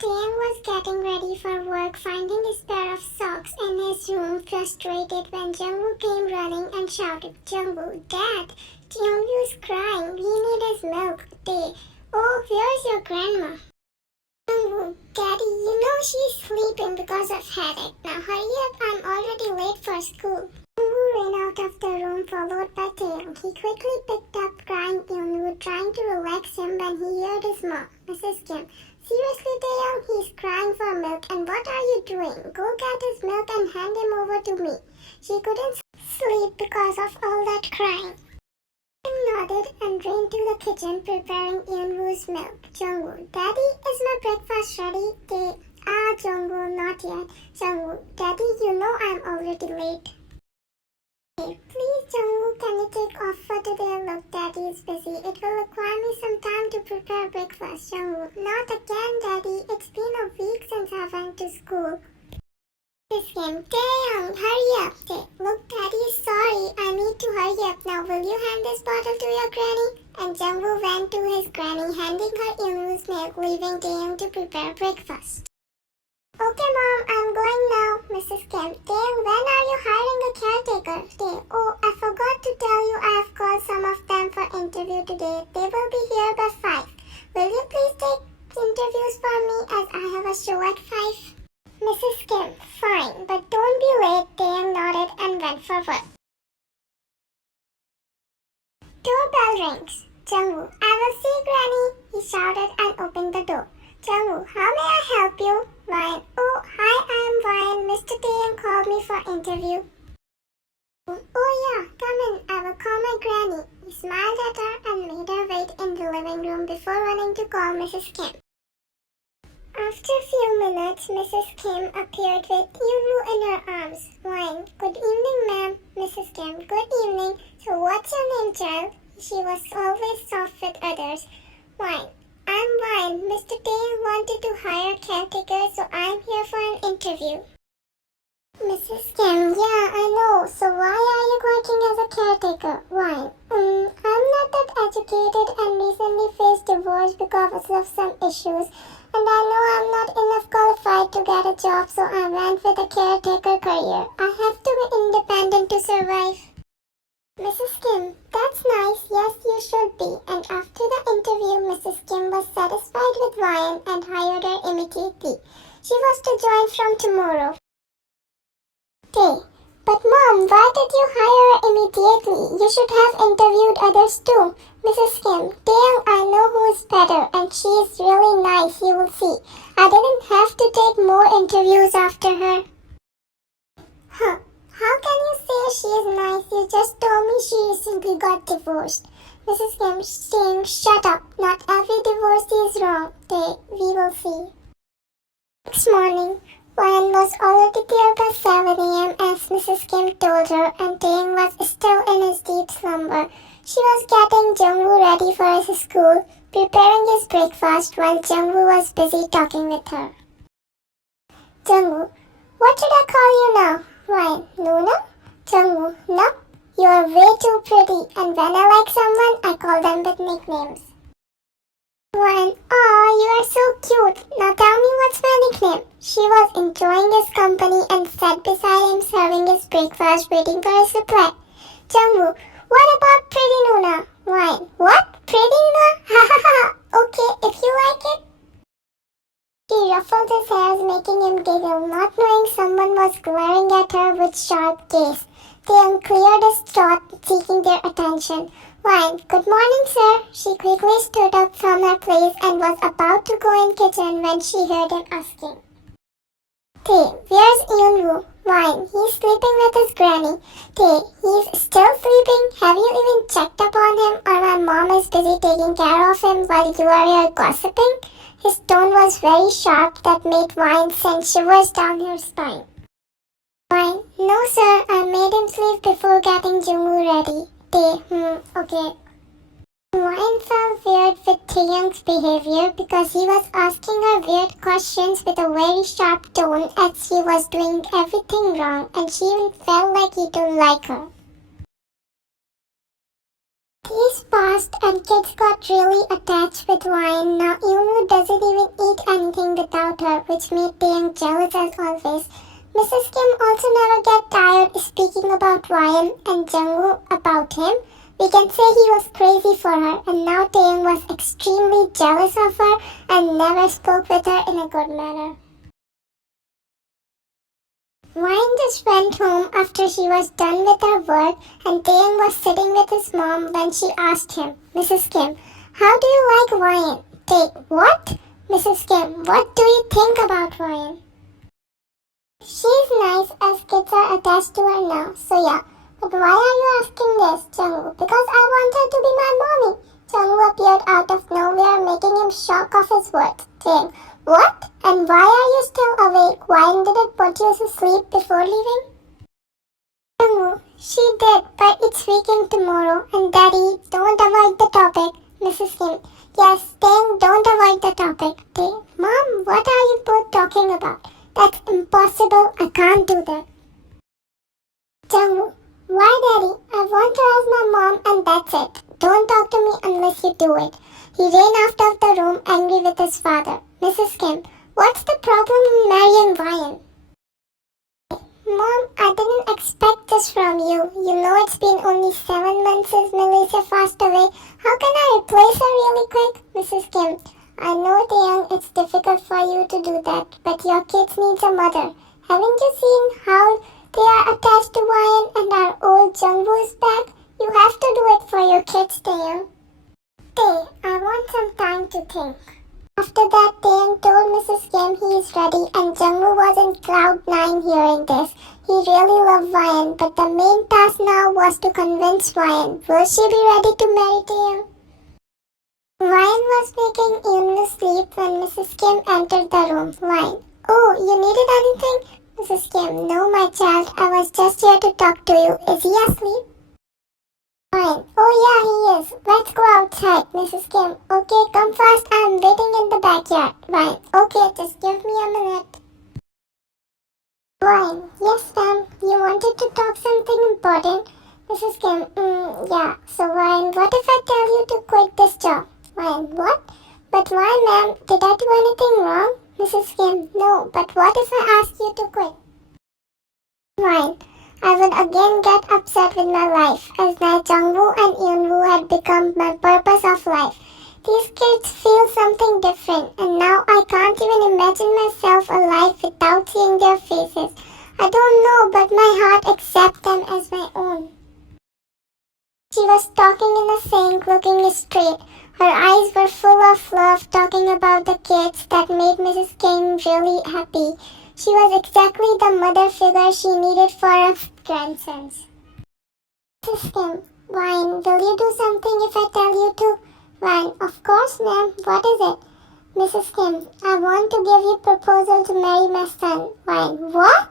Taehyung was getting ready for work, finding his pair of socks in his room, frustrated when Jungwoo came running and shouted, "Jungwoo, Dad, Taehyung is crying. We need his milk." Tae, "Oh, where's your grandma?" Jungwoo, "Daddy, you know she's sleeping because of headache. Now hurry up, I'm already late for school." Jungwoo ran out of the room followed by Taehyung. He quickly picked up crying Eunwoo, trying to relax him when he heard his mom, Mrs. Kim. "Seriously, Taehyung, he's crying for milk, and what are you doing? Go get his milk and hand him over to me." She couldn't sleep because of all that crying. He nodded and ran to the kitchen, preparing Eunwoo's milk. Jungwoo, "Daddy, is my breakfast ready?" Tae, Jungwoo, "Not yet." Jungwoo, "Daddy, you know I'm already late." Tae, "Please, Jungwoo, can you take off for today? Look, Daddy is busy. It will require me some time to prepare breakfast." Jungwoo, "Not again, Daddy. It's been a week since I went to school." This game, "Taehyung, hurry up." Tae, "Look, Daddy, sorry. I need to hurry up now. Will you hand this bottle to your granny?" And Jungwoo went to his granny, handing her Eunwoo's milk, leaving Taehyung to prepare breakfast. "Okay, Mom, I'm going now." Mrs. Kim, "Taehyung, when are you hiring a caretaker?" Tae, "Oh, I forgot to tell you I have called some of them for interview today. They will be here by 5. Will you please take interviews for me as I have a show at 5? Mrs. Kim, "Fine, but don't be late." Taehyung nodded and went for work. Doorbell rings. Jungwoo, "I will see Granny." He shouted and opened the door. Jungwoo, "How may I help you?" Ryan, "Oh, hi, I am Ryan. Mr. Taehyung called me for interview." "Oh yeah, come in. I will call my granny." He smiled at her and made her wait in the living room before running to call Mrs. Kim. After a few minutes, Mrs. Kim appeared with Eunwoo in her arms. Ryan, "Good evening, ma'am." Mrs. Kim, "Good evening. So what's your name, child?" She was always soft with others. Ryan, "I'm Ryan. Mr. Taehyung wanted to hire a caretaker, so I'm here for an interview." Mrs. Kim, "Yeah, I know. So why are you working as a caretaker?" Ryan, I'm not that educated and recently faced divorce because of some issues. And I know I'm not enough qualified to get a job, so I went with a caretaker career. I have to be independent to survive. Mrs. Kim, "That's nice. Yes, you should be." And after the interview, Mrs. Kim was satisfied with Ryan and hired her immediately. She was to join from tomorrow. Tae, "But Mom, why did you hire her immediately? You should have interviewed others too." Mrs. Kim, "Taehyung, I know who is better, and she is really nice, you will see. I didn't have to take more interviews after her." "Huh, how can you say she is nice? You just told me she recently got divorced." Mrs. Kim, saying, "Shut up, not every divorcee is wrong. Tae, we will see." Next morning, Ryan was already there by 7 a.m. as Mrs. Kim told her, and Taehyung was still in his deep slumber. She was getting Jungwoo ready for his school, preparing his breakfast while Jungwoo was busy talking with her. Jungwoo, "What should I call you now?" Ryan, "Luna?" Jungwoo, "No, you are way too pretty, and when I like someone, I call them with nicknames." Ryan, "Aw, you are so cute. Now tell me what's my nickname." She was enjoying his company and sat beside him serving his breakfast, waiting for his reply. Jungwoo, "What about Pretty Luna?" Ryan, "What? Pretty Luna? Ha ha ha. Okay, if you like it." He ruffled his hairs, making him giggle, not knowing someone was glaring at her with sharp gaze. Taehyung cleared his throat, seeking their attention. Ryan, "Good morning, sir." She quickly stood up from her place and was about to go in kitchen when she heard him asking. Tae, "Where's Eunwoo?" Ryan, "He's sleeping with his granny." Tae, "He's still sleeping? Have you even checked up on him, or my mom is busy taking care of him while you are here gossiping?" His tone was very sharp that made Ryan send shivers down her spine. Ryan, "No, sir. I made him sleep before getting Jungwoo ready." Tae, "Okay." Ryan felt weird with Taehyung's behavior because he was asking her weird questions with a very sharp tone as she was doing everything wrong, and she even felt like he didn't like her. Days passed and kids got really attached with Ryan. Now Eunwoo doesn't even eat anything without her, which made Taehyung jealous as always. Mrs. Kim also never get tired speaking about Ryan and Jungwoo about him. We can say he was crazy for her, and now Taehyung was extremely jealous of her and never spoke with her in a good manner. Ryan just went home after she was done with her work, and Taehyung was sitting with his mom when she asked him, Mrs. Kim, how do you like Ryan? What? Mrs. Kim, what do you think about Ryan? She's nice as kids are attached to her now, so yeah. But why are you asking this, Jungwoo? Because I want her to be my mommy. Jungwoo appeared out of nowhere, making him shock off his words, saying, what? And why are you still awake? Why didn't put you to sleep before leaving? Jungwoo, she did, but it's weekend tomorrow, and Daddy, don't avoid the topic. Mrs. Kim, yes, Taehyung, don't avoid the topic. Mom, what are you both talking about? That's impossible, I can't do that. Jungwoo, why Daddy? I want her as my mom and that's it. Don't talk to me unless you do it. He ran out of the room angry with his father. Mrs. Kim, what's the problem in marrying Ryan? Mom, I didn't expect this from you. You know it's been only 7 months since Melissa passed away. How can I replace her really quick? Mrs. Kim, I know Taehyung, it's difficult for you to do that, but your kids need a mother. Haven't you seen how they are attached to Ryan and our old Jungwoo is back? You have to do it for your kids, Taehyung. I want some time to think. After that, Taehyung told Mrs. Kim he is ready and Jungwoo was in cloud 9 hearing this. He really loved Ryan, but the main task now was to convince Ryan. Will she be ready to marry Taehyung? Ryan was making Eunwoo sleep when Mrs. Kim entered the room. Ryan, oh, you needed anything? Mrs. Kim, no, my child, I was just here to talk to you. Is he asleep? Ryan, oh yeah, he is. Let's go outside, Mrs. Kim. Okay, come fast, I'm waiting in the backyard. Ryan, okay, just give me a minute. Ryan, yes ma'am, you wanted to talk something important? Mrs. Kim, yeah. So Ryan, what if I tell you to quit this job? Ryan, what? But why ma'am, did I do anything wrong? Mrs. Kim, no, but what if I ask you to quit? Ryan, I would again get upset with my life, as my Jungwoo and Eunwoo had become my purpose of life. These kids feel something different, and now I can't even imagine myself alive without seeing their faces. I don't know, but my heart accepts them as my own. She was talking in the sink, looking straight. Her eyes were full of love, talking about the kids that made Mrs. Kim really happy. She was exactly the mother figure she needed for her grandsons. Mrs. Kim, Ryan, will you do something if I tell you to? Ryan, of course, ma'am. What is it? Mrs. Kim, I want to give you proposal to marry my son. Ryan, what?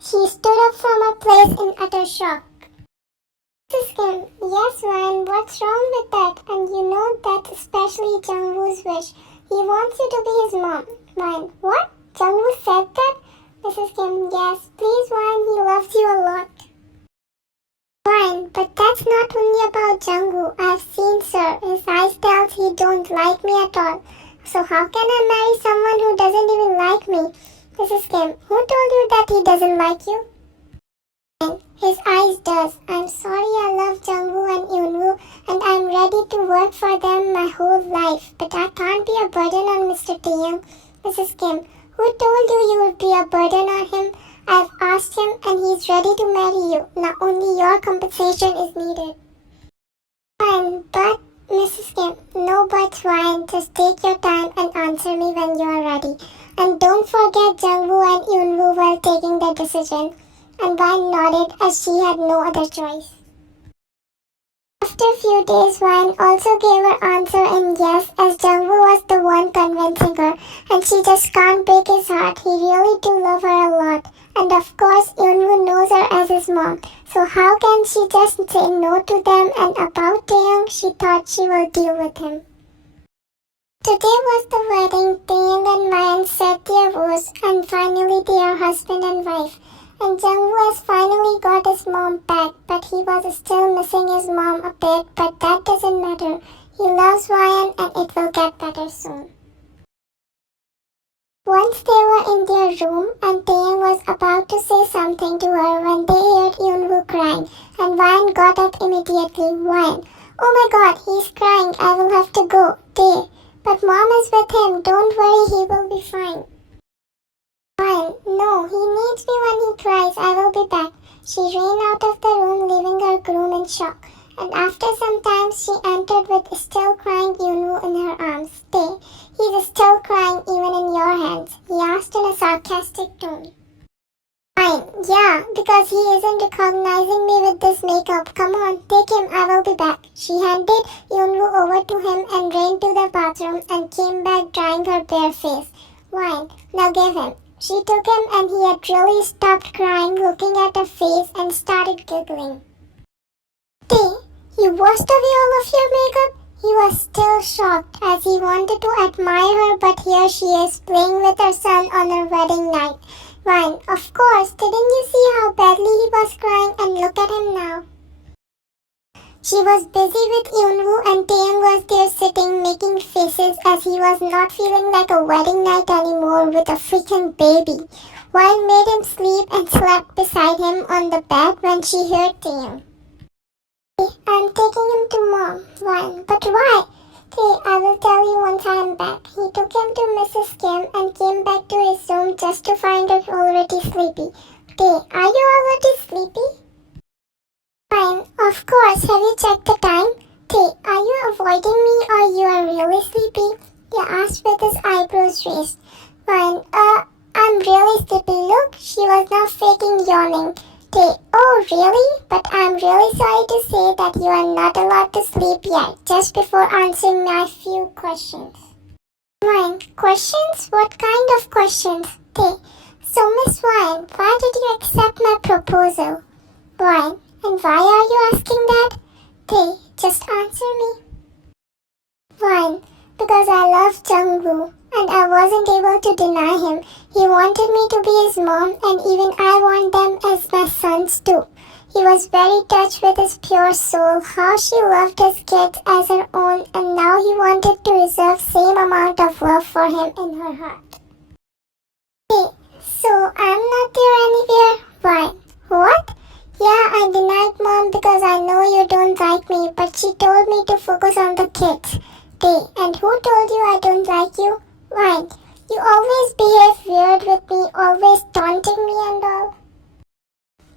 She stood up from her place in utter shock. Mrs. Kim, yes, Ryan, what's wrong with that? And you know that's especially Jungwoo's wish. He wants you to be his mom. Ryan, what? Jungwoo said that? Mrs. Kim, yes, please Ryan, he loves you a lot. Ryan, but that's not only about Jungwoo. I've seen sir, his eyes tells he don't like me at all. So how can I marry someone who doesn't even like me? Mrs. Kim, who told you that he doesn't like you? Ryan, his eyes does. I'm sorry I love Jungwoo and Eunwoo and I'm ready to work for them my whole life. But I can't be a burden on Mr. Taehyung. Mrs. Kim, who told you would be a burden on him? I've asked him and he's ready to marry you. Now only your compensation is needed. Ryan, but Mrs. Kim, no buts Ryan. Just take your time and answer me when you're ready. And don't forget Jungwoo and Eunwoo while taking their decision. And Ryan nodded as she had no other choice. After a few days, Ryan also gave her answer in yes, as Jungwoo was the one convincing her, and she just can't break his heart. He really do love her a lot. And of course, Eunwoo knows her as his mom. So how can she just say no to them? And about Taehyung, she thought she will deal with him. Today was the wedding. Taehyung and Ryan said their vows, and finally they are husband and wife. And Jungwoo has finally got his mom back, but but he was still missing his mom a bit, but that doesn't matter. He loves Ryan and it will get better soon. Once they were in their room and Taehyung was about to say something to her when they heard Yoonwoo crying, and Ryan got up immediately. Ryan, oh my god, he's crying, I will have to go. Tae, but mom is with him, don't worry, he will be fine. Ryan, no, he needs me when he cries, I will be back. She ran out of the room, leaving her groom in shock. And after some time, she entered with still crying Yoonwoo in her arms. Tae, he's still crying even in your hands, he asked in a sarcastic tone. Fine, yeah, because he isn't recognizing me with this makeup. Come on, take him, I will be back. She handed Yoonwoo over to him and ran to the bathroom and came back drying her bare face. Fine, now give him. She took him and he had really stopped crying, looking at her face and started giggling. Tae, you washed away all of your makeup? He was still shocked as he wanted to admire her, but here she is playing with her son on her wedding night. Ryan, of course, didn't you see how badly he was crying, and look at him now. She was busy with Yoonwoo and Taehyung was there sitting making faces as he was not feeling like a wedding night anymore with a freaking baby. Ryan made him sleep and slept beside him on the bed when she heard Taehyung. I'm taking him to mom. Ryan, but why? Tae, I will tell you once I am back. He took him to Mrs. Kim and came back to his room just to find her already sleepy. Tae, are you already sleepy? Ryan, of course. Have you checked the time? Tae, are you avoiding me or you are really sleepy? He asked with his eyebrows raised. Ryan, I'm really sleepy. Look, she was now faking yawning. Tae, oh really? But I'm really sorry to say that you are not allowed to sleep yet, just before answering my few questions. Ryan, questions? What kind of questions? Tae, so Miss Ryan, why did you accept my proposal? Ryan, and why are you asking that? Tae, just answer me. Ryan, because I love Jungkookff and I wasn't able to deny him. He wanted me to be his mom and even I want them as my sons too. He was very touched with his pure soul, how she loved his kids as her own, and now he wanted to reserve same amount of love for him in her heart. Hey, so I'm not there anywhere? Why? What? Yeah, I denied mom because I know you don't like me, but she told me to focus on the kids. Tae, and who told you I don't like you? Why? You always behave weird with me, always taunting me and all.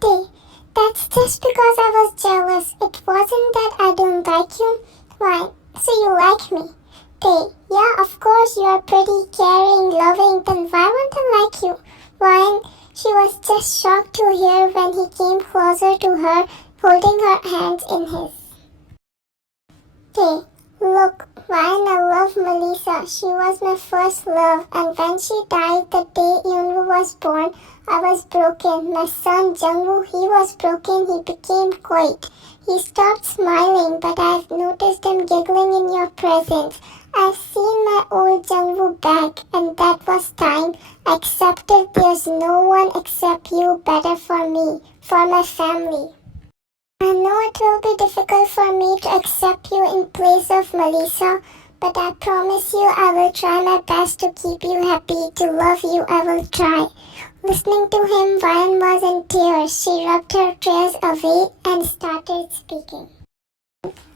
Tae, that's just because I was jealous. It wasn't that I don't like you. Why? So you like me. Tae, yeah, of course you are pretty, caring, loving, then why won't I like you? Ryan, she was just shocked to hear when he came closer to her, holding her hands in his. Tae, look, Ryan, I love Melissa. She was my first love, and when she died the day Yoonwoo was born, I was broken. My son Jungwoo, he was broken. He became quiet. He stopped smiling, but I've noticed him giggling in your presence. I've seen my old Jungwoo back, and that was time. I accepted there's no one except you better for me, for my family. I know it will be difficult for me to accept you in place of Melissa, but I promise you I will try my best to keep you happy, to love you I will try. Listening to him, Ryan was in tears. She rubbed her tears away and started speaking.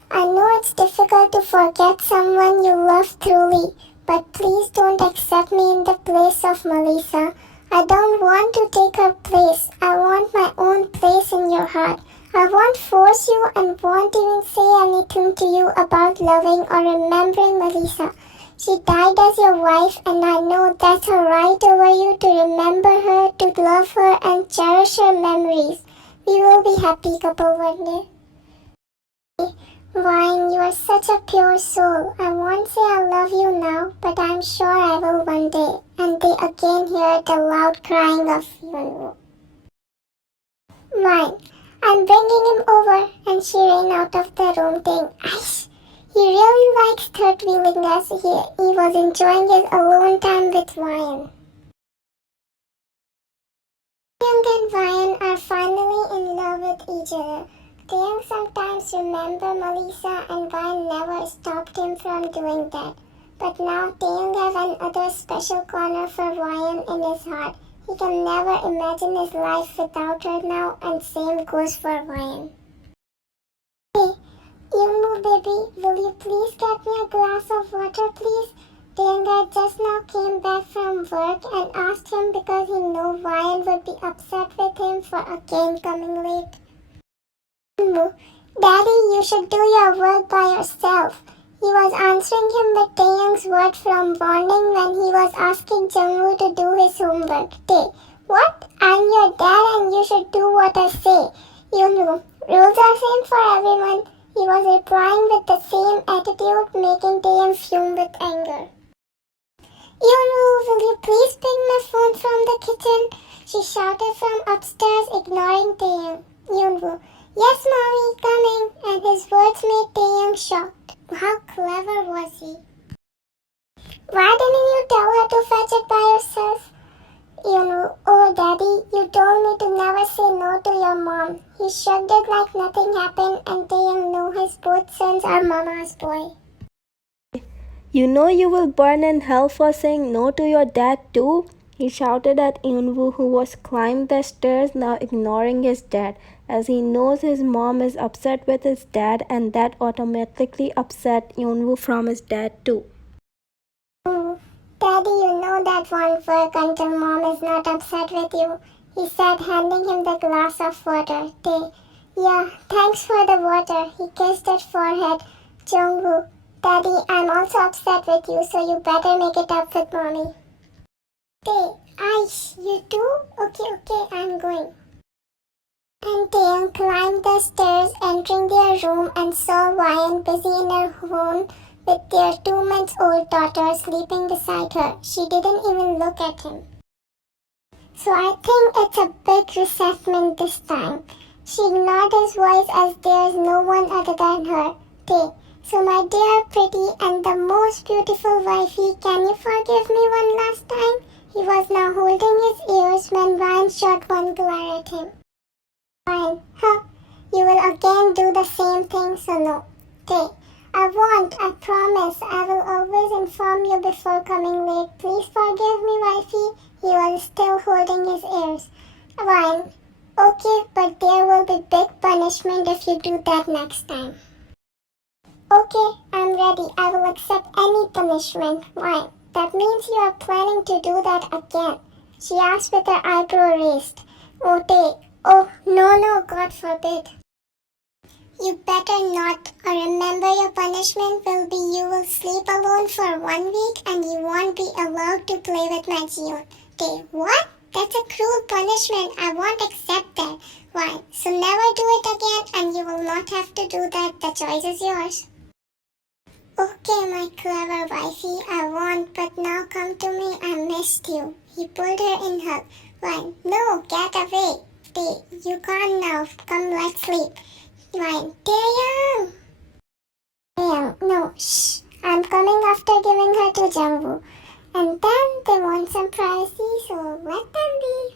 I know it's difficult to forget someone you love truly, but please don't accept me in the place of Melissa. I don't want to take her place. I want my own place in your heart. I won't force you and won't even say anything to you about loving or remembering Melissa. She died as your wife and I know that's her right over you to remember her, to love her and cherish her memories. We will be happy couple one day. Ryan, you are such a pure soul. I won't say I love you now, but I'm sure I will one day. And they again heard the loud crying of Yoonwoo. Ryan, I'm bringing him over, and she ran out of the room saying, Aish, he really likes third wheeling as he was enjoying his alone time with Ryan. Taehyung and Ryan are finally in love with each other. Taehyung sometimes remember Melissa and Ryan never stopped him from doing that. But now Taehyung has another special corner for Ryan in his heart. He can never imagine his life without her now, and same goes for Ryan. Hey, Yoonwoo baby, will you please get me a glass of water please? Taehyung just now came back from work and asked him because he knew Ryan would be upset with him for again coming late. Yoonwoo, Daddy, you should do your work by yourself. He was answering him with Taehyung's word from morning when he was asking Jungwoo to do his homework. Tae, what? I'm your dad and you should do what I say. Yoonwoo, rules are same for everyone. He was replying with the same attitude, making Taehyung fume with anger. Yoonwoo, will you please pick my phone from the kitchen? She shouted from upstairs, ignoring Taehyung. Yoonwoo, yes, mommy, coming, and his words made Taehyung shocked. How clever was he? Why didn't you tell her to fetch it by yourself? Yoonwoo, oh daddy, you told me to never say no to your mom. He shrugged it like nothing happened, and Taehyung knew his both sons are mama's boy. You know you will burn in hell for saying no to your dad too? He shouted at Yoonwoo, who was climbing the stairs, now ignoring his dad, as he knows his mom is upset with his dad, and that automatically upset Yoonwoo from his dad too. Daddy, you know that won't work until mom is not upset with you, he said, handing him the glass of water. Tae, yeah, thanks for the water. He kissed his forehead. Jungwoo, Daddy, I'm also upset with you, so you better make it up with mommy. Tae, Aish, you too? Okay, I'm going. And Taehyung climbed the stairs, entering their room, and saw Ryan busy in her room with their 2-month-old daughter sleeping beside her. She didn't even look at him. So I think it's a big resentment this time. She ignored his voice as there's no one other than her. Tae, so my dear pretty and the most beautiful wifey, can you forgive me one last time? He was now holding his ears when Ryan shot one glare at him. Ryan, you will again do the same thing, so no. Tae, I promise, I will always inform you before coming late. Please forgive me, wifey. He was still holding his ears. Ryan, okay, but there will be big punishment if you do that next time. Okay, I'm ready. I will accept any punishment. Ryan, that means you are planning to do that again. She asked with her eyebrow raised. Oh, Tae, oh, no, God forbid. You better not, or remember your punishment will be you will sleep alone for 1 week and you won't be allowed to play with my Jiyoon. Tae, what? That's a cruel punishment. I won't accept that. Why? So never do it again and you will not have to do that. The choice is yours. Okay, my clever wifey, I won't, but now come to me. I missed you. He pulled her in hug. Why? No, get away. Tae, you can't now. Come, let's sleep. Ryan, Taehyung! Taehyung, no, shh. I'm coming after giving her to Jungwoo. And then they want some privacy, so let them be.